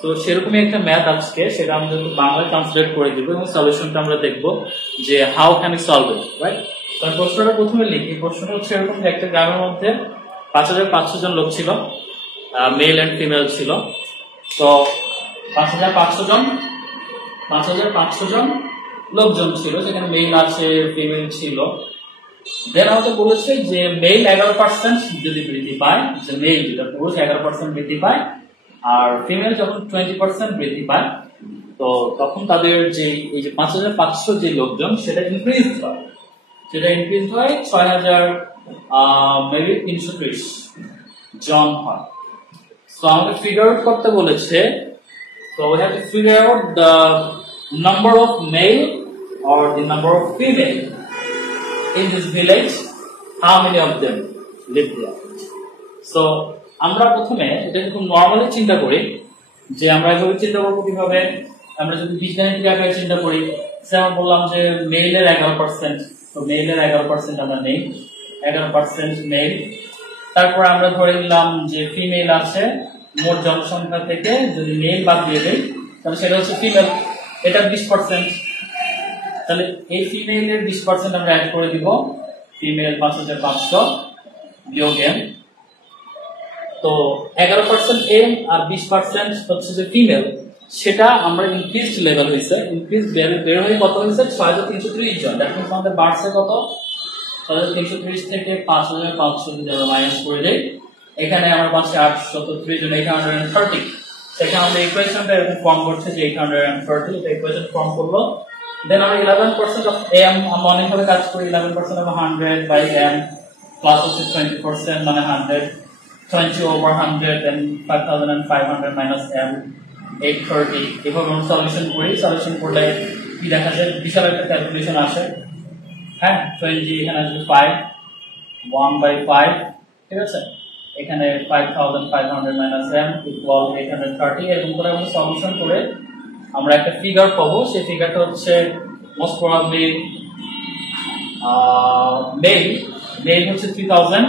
তো সেরকমই একটা ম্যাথ আজকে, সেটা আমরা বাংলায় ট্রান্সলেট করে দিব এবং সলিউশনটা আমরা দেখব যে how can you solve it, right? তো প্রশ্নটা প্রথমে লিখি। প্রশ্নটা হচ্ছে এরকম যে একটা গ্রামের মধ্যে 5500 জন লোক ছিল, মেল এন্ড ফিমেল ছিল। তো 5500 জন লোকজন ছিল, যেখানে মেল আছে ফিমেল ছিল। দেন আমাকে বলেছে যে মেল 11% যদি বৃদ্ধি পায়, যে মেল যেটা পুরুষ 11% বৃদ্ধি পায় আর ফিমেল যখন 20% বৃদ্ধি পায়, তো তখন তাদের যে এই যে 5500 যে লোকজন সেটা ইনক্রিজ হয়, 6000 মেবি 330 জন হয়। তো আমাকে ফিগার আউট করতে বলেছে। So we have to figure out the number of male or the number of female in this village. How many of them live there? So আমরা প্রথমে এটা খুব নরমালি চিন্তা করি, যে আমরা এভাবে চিন্তা করবো কিভাবে। আমরা যদি বিজ্ঞানের আকারে চিন্তা করি, যেমন বললাম যে মেলের 11%, তো মেলের 11% আমরা নেই, 11% মেল। তারপর আমরা ধরে নিলাম যে ফিমেল আছে মোট জনসংখ্যা থেকে, যদি মেল বাদ দিয়ে দেই তাহলে সেটা হচ্ছে ফিমেল, এটা 20%। তাহলে এই ফিমেলের 20% আমরা অ্যাড করে দিব, ফিমেল 5500 বিয়োগ এম। তো 11% এম আর 20% হচ্ছে যে ফিমেল, সেটা আমরা ইনক্রিজড লেভেল হয়েছে, ইনক্রিজ বের হয়ে কত হয়েছে 6330 জন। দ্যাট মিন্স আমাদের বাড়ছে কত, 6330 থেকে 5500 যদি আমরা মাইনাস করে দেই, এখানে আমার পাশে 830 জন, 830। সেখানে আমাদের ইকুয়েশনটা এরকম ফর্ম করছে যে 830, এটা ইকুয়েশন ফর্ম করলো। দেন আমরা 11% অফ এম, আমরা অনেকভাবে কাজ করি। 11% অফ 100 বাই এম প্লাস হচ্ছে 20% মানে 100, 20 over 100 and 5500 minus m 830। এভাবে আমরা সলিউশন করি। সলিউশন করলে কি দেখা যায়, বিশাল একটা ক্যালকুলেশন আসে। হ্যাঁ, 20 এখানে আসবে 5, 1 by 5, ঠিক আছে। এখানে 5500 minus m equal 830। এরকম করে আমরা সলিউশন করে আমরা একটা ফিগার পাবো। সেই ফিগারটা হচ্ছে মোস্ট প্রবাবলি মেল হচ্ছে 3000।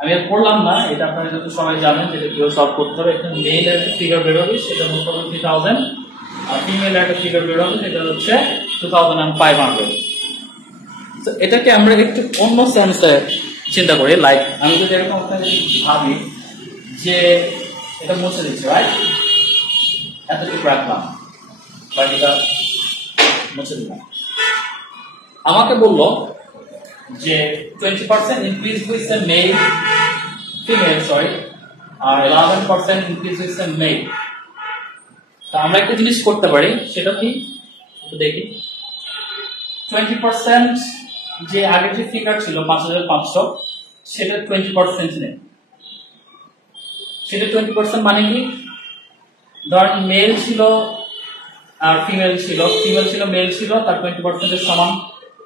আমি আর পড়লাম না, এটা আপনারা যদি সবাই জানেন যে এটা কিভাবে সলভ করতে হবে। এখানে মেল এর একটা ফিগার বের হবে, সেটা মোস্ট প্রবাবলি 3000, আর ফিমেল এর একটা ফিগার বের হবে, সেটা হচ্ছে 2500। তো এটাকে আমরা একটু অন্য সেন্সে চিন্তা করি। লাইক আমি যদি এরকম আপনাদের ভাবি যে এটা মুছে দিচ্ছি, রাইট, এতটুকু রাখলাম, বাকিটা মুছে দিলাম। আমাকে বললো যে 20% ইনক্রিজ হয়েছে মেল, ফিমেল সরি, আর 11% ইনক্রিজ হয়েছে মেল। তা আমরা একটা জিনিস করতে পারি, সেটা কি একটু দেখি। 20% যে আগের যে ফিগার ছিল 5500, সেটা 20% নেই। সেটা 20% মানে কি, ধরেন মেল ছিল আর ফিমেল ছিল, ফিমেল ছিল মেল ছিল, তার 20% এর সমান।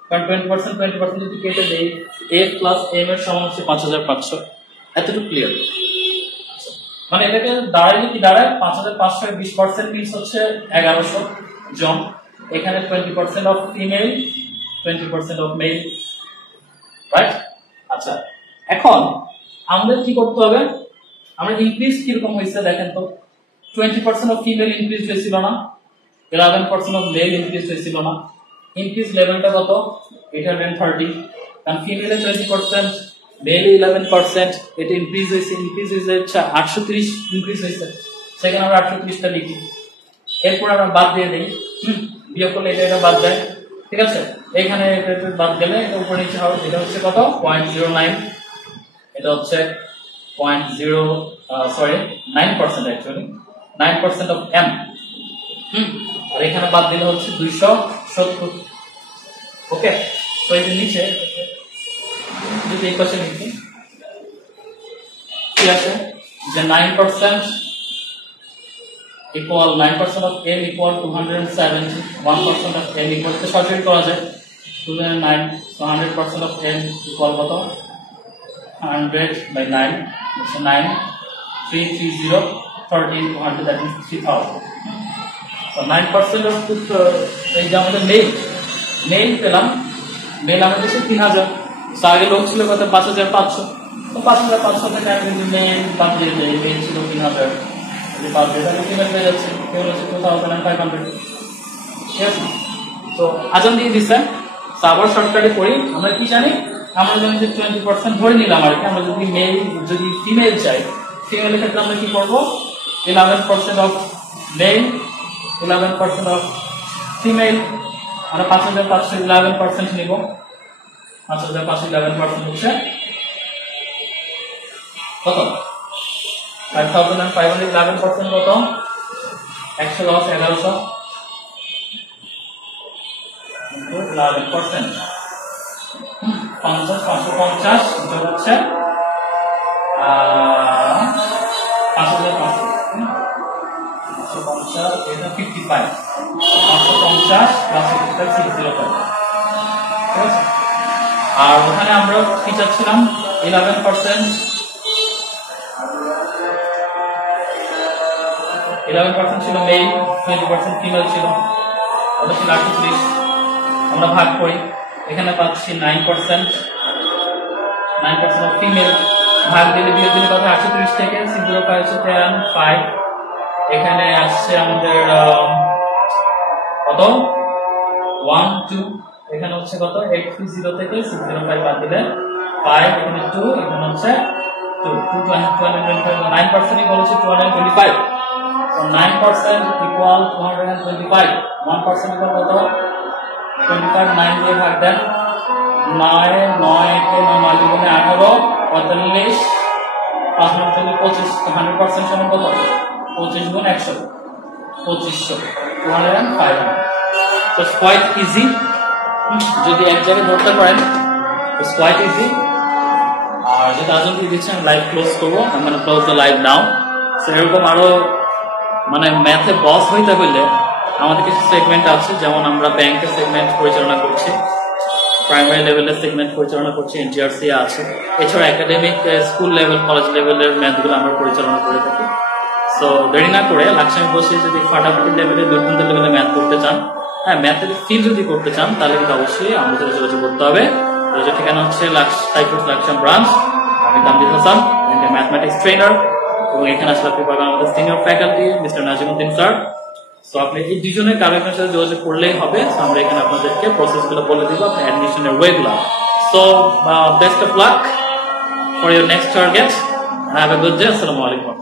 কারণ 20% যদি কেটে দেই, a প্লাস m এর সমান হচ্ছে 5500। এতটুকু ক্লিয়ার? মানে এটাকে দাঁড়াইলে কি দাঁড়ায়, 5500 এর 20% মিন্স হচ্ছে 1100 জন। এখানে 20% of female, 20% of male, right? আচ্ছা, এখন আমাদের কি করতে হবে, আমরা ইনক্রিজ কিরকম হয়েছে দেখেন তো। 20% অফ ফিমেল ইনক্রিজ হয়েছিল না, 11% অফ মেল ইনক্রিজ হয়েছিল না। ইনক্রিজ লেভেলটা কত, 830। কারণ ফিমেলে 20%, মেলে 11%, এটা ইনক্রিজ হয়েছে। ইনক্রিজ হয়েছে 830 ইনক্রিজ হয়েছে, সেখানে আমরা 830টা লিখি। এরপর আমরা বাদ দিয়ে দিই, বিয়োগ করলে এটা বাদ যায়, ঠিক আছে। এখানে এটা বাদ গেলে এটা উপরে নিচে হবে। এটা হচ্ছে কত, 0.09, এটা হচ্ছে 9% অ্যাকচুয়ালি, 9% অফ m। আর এখানে বাদ দিলে হচ্ছে 270। ওকে, তো এই যে নিচে যদি এই পাশে লিখি কি আছে, যে 9% equal 9% of m equal 270, 1% of m equal to সরাসরি করা যায় 209। so 100% of m equal কত, 100 by 9, so 9 330 13 200, that means 3000। so 9% of এই যে আমাদের মেল পেলাম, মেল আমাদের কাছে 3000। তো আগে লোক ছিল কত, 5500। তো 5500 থেকে আমি যদি মেল বাদ দিয়ে দেই, মেল ছিল 3000, যে 5 দিয়ে তাহলে ফিমেল পেয়ে যাচ্ছে, ফিমেল হচ্ছে 2500। ঠিক আছে, তো আজান দিয়ে দিচ্ছে। তো আবার শর্টকাটে করি, আমরা কি জানি, আমরা জানি যে 20% ধরে নিলাম আর কি। আমরা যদি মেল যদি ফিমেল চাই, ফিমেলের ক্ষেত্রে আমরা কি করবো, 11% অফ মেল, 11% অফ ফিমেল, আমরা 5500 11% নিব। 5500 11% হচ্ছে কত, 5500 11% কত, 110 1100 11%, 50 550 যোগ হচ্ছে 5500, 550 এটা 55, 550 প্লাস 605। ঠিক আছে, আর ওখানে আমরা কি চাচ্ছিলাম, 11% 11% ছিল মেল, 20% ফিমেল ছিল, ওটা ছিল 38। আমরা ভাগ করি, এখানে পাচ্ছি 9% অফ ফিমেল, ভাগ দিলে দিয়ে দিলে কত, 38 থেকে 605 হচ্ছে 10 এখানে আসছে আমাদের কত 1 2, এখানে হচ্ছে কত 830 থেকে 605 বাদ দিলে 5, এখানে 2, এখানে হচ্ছে 225, 9% ইকুয়াল হচ্ছে 225। So 9% equal 225, 1% equal কত 25, 9 দিয়ে ভাগ দেন, 9 9 কে 9 গুণে 18, 45, 5 9 25, 100% সমান কত 25 গুণ 100, 2500, 205। So it's quite easy, যদি এক জায়গায় ধরতে পারেন it's quite easy। আর যদি আজম দিয়ে দিচ্ছেন, লাইভ ক্লোজ করবো, I'm gonna close the live now। So এরকম আরো মানে ম্যাথে বস হইতে হইলে আমাদের কিছু সেগমেন্ট আছে, যেমন আমরা ব্যাংকের সেগমেন্ট পরিচালনা করছি, প্রাইমারি লেভেলের সেগমেন্ট পরিচালনা করছি, এনটিআরসি আছে, এছাড়া একাডেমিক স্কুল লেভেল কলেজ লেভেলের ম্যাথগুলো আমরা পরিচালনা করে থাকি। সো দেরি না করে লাক্সামি বসে যদি ফাটাফাটি লেভেলে দুর্দান্ত লেভেলে ম্যাথ করতে চান, হ্যাঁ ম্যাথের ফিল যদি করতে চান, তাহলে কিন্তু অবশ্যই আমাদের সাথে যোগাযোগ করতে হবে। যোগাযোগ ঠিকানা হচ্ছে সাইফুস লাকসাম ব্রাঞ্চ। আমি তামজিদ হাসান, ম্যাথমেটিক্স ট্রেনার, এবং এখানে আসলে আপনি পাবেন আমাদের senior faculty mister Nazimuddin sir. So আপনি এই দুজনের কারো একজনের সাথে যোগাযোগ করলেই হবে। সো আমরা এখানে আপনাদেরকে প্রসেসগুলো বলে দিব, আপনার অ্যাডমিশনের ওয়েগুলো। So best of luck for your next target, have a good day. আসসালামু আলাইকুম।